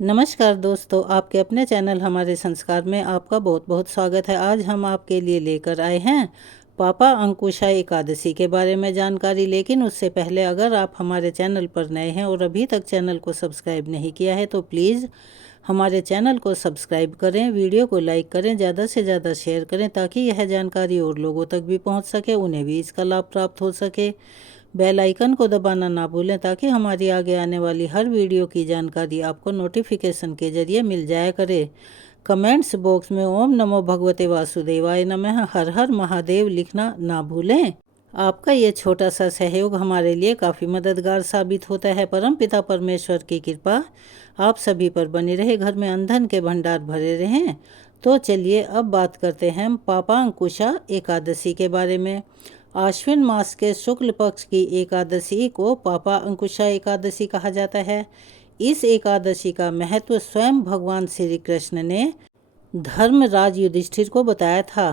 नमस्कार दोस्तों, आपके अपने चैनल हमारे संस्कार में आपका बहुत बहुत स्वागत है। आज हम आपके लिए लेकर आए हैं पापा अंकुशा एकादशी के बारे में जानकारी। लेकिन उससे पहले अगर आप हमारे चैनल पर नए हैं और अभी तक चैनल को सब्सक्राइब नहीं किया है तो प्लीज़ हमारे चैनल को सब्सक्राइब करें, वीडियो को लाइक करें, ज़्यादा से ज़्यादा शेयर करें ताकि यह जानकारी और लोगों तक भी पहुंच सके, उन्हें भी इसका लाभ प्राप्त हो सके। बेल आइकन को दबाना ना भूलें ताकि हमारी आगे आने वाली हर वीडियो की जानकारी आपको नोटिफिकेशन के जरिए मिल जाया करे। कमेंट्स बॉक्स में ओम नमो भगवते वासुदेवाय नमः, हर हर महादेव लिखना ना भूलें। आपका ये छोटा सा सहयोग हमारे लिए काफ़ी मददगार साबित होता है। परमपिता परमेश्वर की कृपा आप सभी पर बनी रहे, घर में अन्न के भंडार भरे रहें। तो चलिए अब बात करते हैं पापा अंकुशा एकादशी के बारे में। आश्विन मास के शुक्ल पक्ष की एकादशी को पापा अंकुशा एकादशी कहा जाता है। इस एकादशी का महत्व स्वयं भगवान श्री कृष्ण ने धर्मराज युधिष्ठिर को बताया था।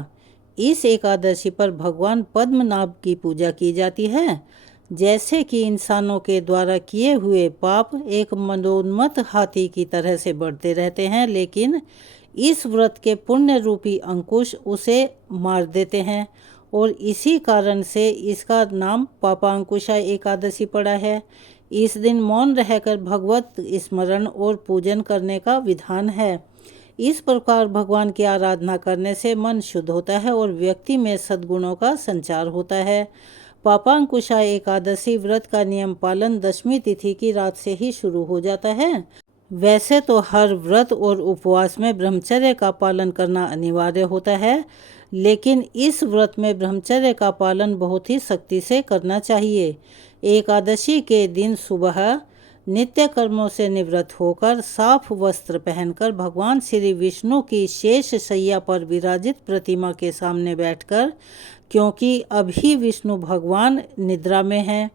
इस एकादशी पर भगवान पद्मनाभ की पूजा की जाती है। जैसे कि इंसानों के द्वारा किए हुए पाप एक मनोन्मत्त हाथी की तरह से बढ़ते रहते हैं, लेकिन इस व्रत के पुण्य रूपी अंकुश उसे मार देते हैं और इसी कारण से इसका नाम पापा अंकुशा एकादशी पड़ा है। इस दिन मौन रहकर भगवत स्मरण और पूजन करने का विधान है। इस प्रकार भगवान की आराधना करने से मन शुद्ध होता है और व्यक्ति में सद्गुणों का संचार होता है। पापा अंकुशा एकादशी व्रत का नियम पालन दशमी तिथि की रात से ही शुरू हो जाता है। वैसे तो हर व्रत और उपवास में ब्रह्मचर्य का पालन करना अनिवार्य होता है, लेकिन इस व्रत में ब्रह्मचर्य का पालन बहुत ही सख्ती से करना चाहिए। एकादशी के दिन सुबह नित्य कर्मों से निवृत्त होकर साफ वस्त्र पहनकर भगवान श्री विष्णु की शेष शैया पर विराजित प्रतिमा के सामने बैठकर, क्योंकि अभी विष्णु भगवान निद्रा में हैं,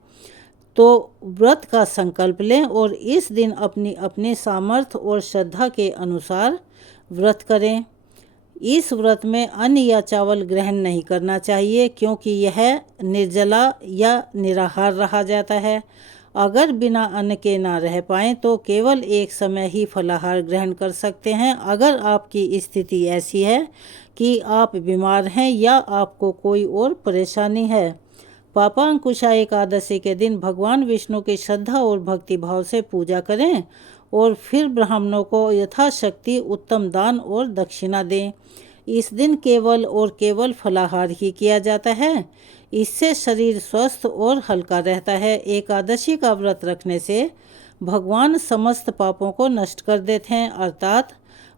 तो व्रत का संकल्प लें और इस दिन अपनी अपनी सामर्थ्य और श्रद्धा के अनुसार व्रत करें। इस व्रत में अन्न या चावल ग्रहण नहीं करना चाहिए, क्योंकि यह निर्जला या निराहार रहा जाता है। अगर बिना अन्न के ना रह पाएँ तो केवल एक समय ही फलाहार ग्रहण कर सकते हैं। अगर आपकी स्थिति ऐसी है कि आप बीमार हैं या आपको कोई और परेशानी है। पापा अंकुशा एकादशी के दिन भगवान विष्णु की श्रद्धा और भक्ति भाव से पूजा करें और फिर ब्राह्मणों को यथाशक्ति उत्तम दान और दक्षिणा दें। इस दिन केवल और केवल फलाहार ही किया जाता है। इससे शरीर स्वस्थ और हल्का रहता है। एकादशी का व्रत रखने से भगवान समस्त पापों को नष्ट कर देते हैं, अर्थात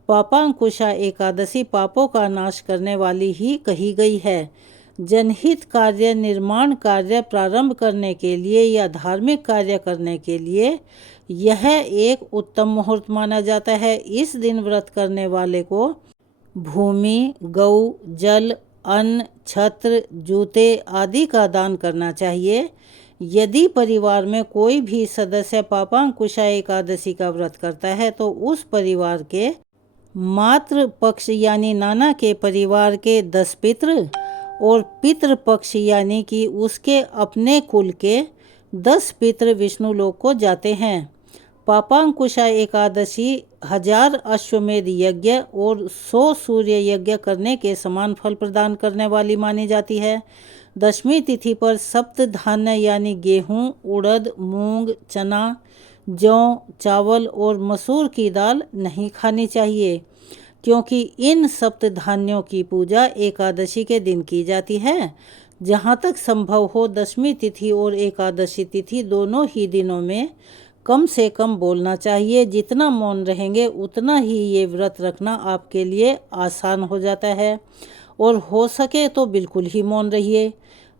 पापा अंकुशा एकादशी पापों का नाश करने वाली ही कही गई है। जनहित कार्य, निर्माण कार्य प्रारंभ करने के लिए या धार्मिक कार्य करने के लिए यह एक उत्तम मुहूर्त माना जाता है। इस दिन व्रत करने वाले को भूमि, गौ, जल, अन्न, छत्र, जूते आदि का दान करना चाहिए। यदि परिवार में कोई भी सदस्य पापा अंकुशा एकादशी का व्रत करता है तो उस परिवार के मातृ पक्ष यानी नाना के परिवार के 10 पितृ और पितृ पक्ष यानी कि उसके अपने कुल के 10 पितृ विष्णु लोक को जाते हैं। पापा अंकुशा एकादशी 1000 अश्वमेध यज्ञ और 100 सूर्य यज्ञ करने के समान फल प्रदान करने वाली मानी जाती है। दशमी तिथि पर सप्त धान्य यानी गेहूं, उड़द, मूंग, चना, जौ, चावल और मसूर की दाल नहीं खानी चाहिए, क्योंकि इन सप्त धान्यों की पूजा एकादशी के दिन की जाती है। जहाँ तक संभव हो दशमी तिथि और एकादशी तिथि दोनों ही दिनों में कम से कम बोलना चाहिए। जितना मौन रहेंगे उतना ही ये व्रत रखना आपके लिए आसान हो जाता है, और हो सके तो बिल्कुल ही मौन रहिए।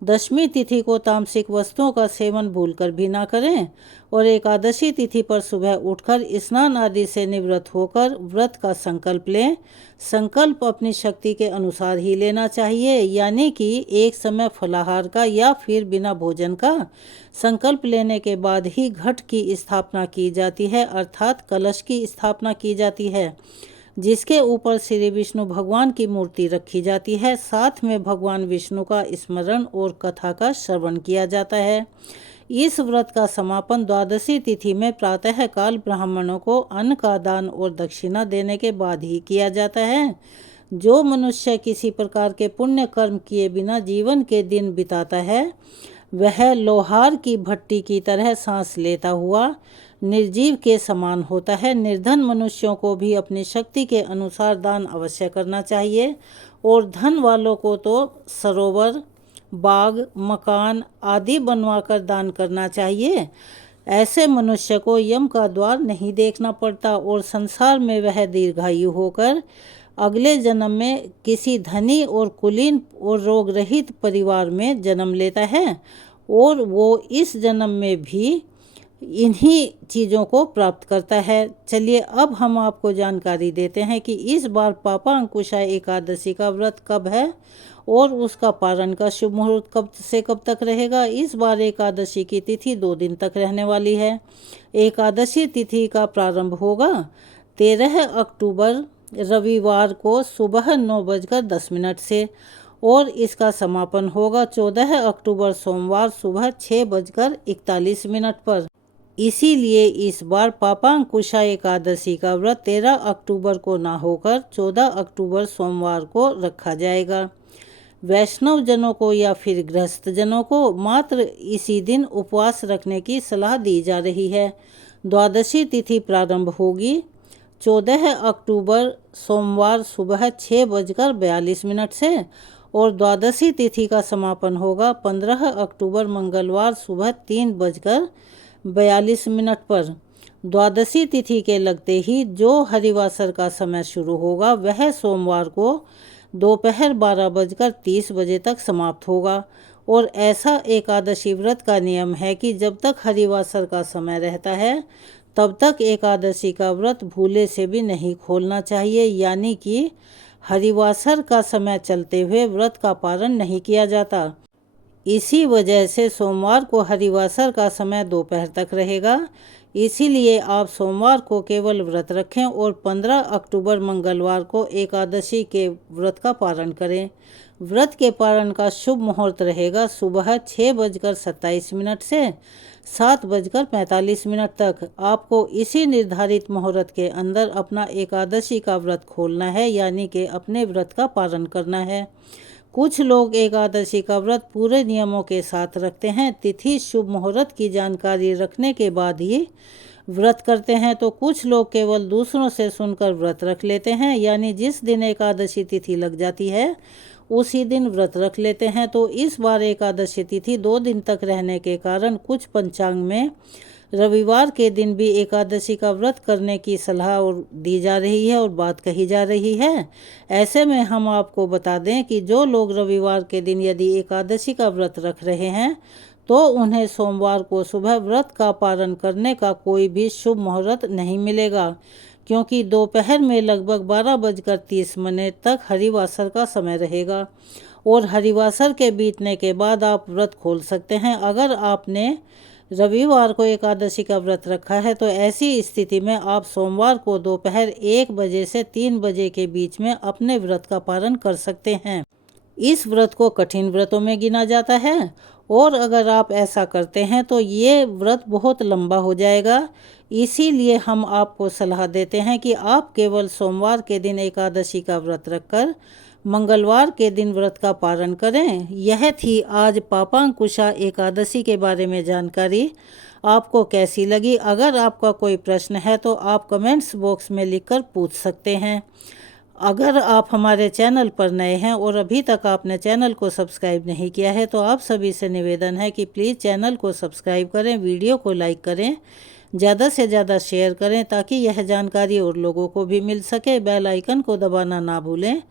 दशमी तिथि को तामसिक वस्तुओं का सेवन भूलकर भी ना करें और एकादशी तिथि पर सुबह उठकर स्नान आदि से निवृत्त होकर व्रत का संकल्प लें। संकल्प अपनी शक्ति के अनुसार ही लेना चाहिए, यानी कि एक समय फलाहार का या फिर बिना भोजन का। संकल्प लेने के बाद ही घट की स्थापना की जाती है, अर्थात कलश की स्थापना की जाती है, जिसके ऊपर श्री विष्णु भगवान की मूर्ति रखी जाती है। साथ में भगवान विष्णु का स्मरण और कथा का श्रवण किया जाता है। इस व्रत का समापन द्वादशी तिथि में प्रातः काल ब्राह्मणों को अन्न का दान और दक्षिणा देने के बाद ही किया जाता है। जो मनुष्य किसी प्रकार के पुण्य कर्म किए बिना जीवन के दिन बिताता है, वह लोहार की भट्टी की तरह सांस लेता हुआ निर्जीव के समान होता है। निर्धन मनुष्यों को भी अपनी शक्ति के अनुसार दान अवश्य करना चाहिए, और धन वालों को तो सरोवर, बाग, मकान आदि बनवाकर दान करना चाहिए। ऐसे मनुष्य को यम का द्वार नहीं देखना पड़ता और संसार में वह दीर्घायु होकर अगले जन्म में किसी धनी और कुलीन और रोग रहित परिवार में जन्म लेता है, और वो इस जन्म में भी इन्हीं चीज़ों को प्राप्त करता है। चलिए अब हम आपको जानकारी देते हैं कि इस बार पापा अंकुशा एकादशी का व्रत कब है और उसका पारण का शुभ मुहूर्त कब से कब तक रहेगा। इस बार एकादशी की तिथि 2 दिन तक रहने वाली है। एकादशी तिथि का प्रारंभ होगा 13 अक्टूबर रविवार को सुबह 9:10 से, और इसका समापन होगा 14 अक्टूबर सोमवार सुबह 6:41 पर। इसीलिए इस बार पापा अंकुशा एकादशी का व्रत 13 अक्टूबर को ना होकर 14 अक्टूबर सोमवार को रखा जाएगा। वैष्णव जनों को या फिर गृहस्थ जनों को मात्र इसी दिन उपवास रखने की सलाह दी जा रही है। द्वादशी तिथि प्रारंभ होगी 14 अक्टूबर सोमवार सुबह 6:42 से, और द्वादशी तिथि का समापन होगा 15 अक्टूबर मंगलवार सुबह 3:42 पर। द्वादशी तिथि के लगते ही जो हरिवासर का समय शुरू होगा वह सोमवार को दोपहर 12:30 तक समाप्त होगा। और ऐसा एकादशी व्रत का नियम है कि जब तक हरिवासर का समय रहता है तब तक एकादशी का व्रत भूले से भी नहीं खोलना चाहिए, यानी कि हरिवासर का समय चलते हुए व्रत का पारण नहीं किया जाता। इसी वजह से सोमवार को हरिवासर का समय दोपहर तक रहेगा। इसीलिए आप सोमवार को केवल व्रत रखें और 15 अक्टूबर मंगलवार को एकादशी के व्रत का पारण करें। व्रत के पारण का शुभ मुहूर्त रहेगा सुबह 6:27 से 7:45 तक। आपको इसी निर्धारित मुहूर्त के अंदर अपना एकादशी का व्रत खोलना है, यानी कि अपने व्रत का पारण करना है। कुछ लोग एकादशी का व्रत पूरे नियमों के साथ रखते हैं, तिथि शुभ मुहूर्त की जानकारी रखने के बाद ही व्रत करते हैं, तो कुछ लोग केवल दूसरों से सुनकर व्रत रख लेते हैं, यानी जिस दिन एकादशी तिथि लग जाती है उसी दिन व्रत रख लेते हैं। तो इस बार एकादशी तिथि 2 दिन तक रहने के कारण कुछ पंचांग में रविवार के दिन भी एकादशी का व्रत करने की सलाह और दी जा रही है और बात कही जा रही है। ऐसे में हम आपको बता दें कि जो लोग रविवार के दिन यदि एकादशी का व्रत रख रहे हैं तो उन्हें सोमवार को सुबह व्रत का पारण करने का कोई भी शुभ मुहूर्त नहीं मिलेगा, क्योंकि दोपहर में लगभग 12:30 तक हरिवासर का समय रहेगा, और हरिवासर के बीतने के बाद आप व्रत खोल सकते हैं। अगर आपने रविवार को एकादशी का व्रत रखा है तो ऐसी स्थिति में आप सोमवार को दोपहर 1 बजे से 3 बजे के बीच में अपने व्रत का पारण कर सकते हैं। इस व्रत को कठिन व्रतों में गिना जाता है, और अगर आप ऐसा करते हैं तो ये व्रत बहुत लंबा हो जाएगा। इसीलिए हम आपको सलाह देते हैं कि आप केवल सोमवार के दिन एकादशी का व्रत रखकर मंगलवार के दिन व्रत का पारण करें। यह थी आज पापा अंकुशा एकादशी के बारे में जानकारी। आपको कैसी लगी? अगर आपका कोई प्रश्न है तो आप कमेंट्स बॉक्स में लिखकर पूछ सकते हैं। अगर आप हमारे चैनल पर नए हैं और अभी तक आपने चैनल को सब्सक्राइब नहीं किया है तो आप सभी से निवेदन है कि प्लीज़ चैनल को सब्सक्राइब करें, वीडियो को लाइक करें, ज़्यादा से ज़्यादा शेयर करें ताकि यह जानकारी और लोगों को भी मिल सके। बेल आइकन को दबाना ना भूलें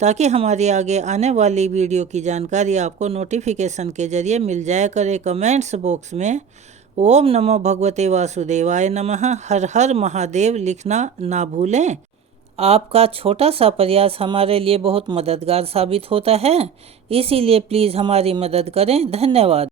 ताकि हमारी आगे आने वाली वीडियो की जानकारी आपको नोटिफिकेशन के जरिए मिल जाया करे। कमेंट्स बॉक्स में ओम नमो भगवते वासुदेवाय नमः, हर हर महादेव लिखना ना भूलें। आपका छोटा सा प्रयास हमारे लिए बहुत मददगार साबित होता है, इसीलिए प्लीज़ हमारी मदद करें। धन्यवाद।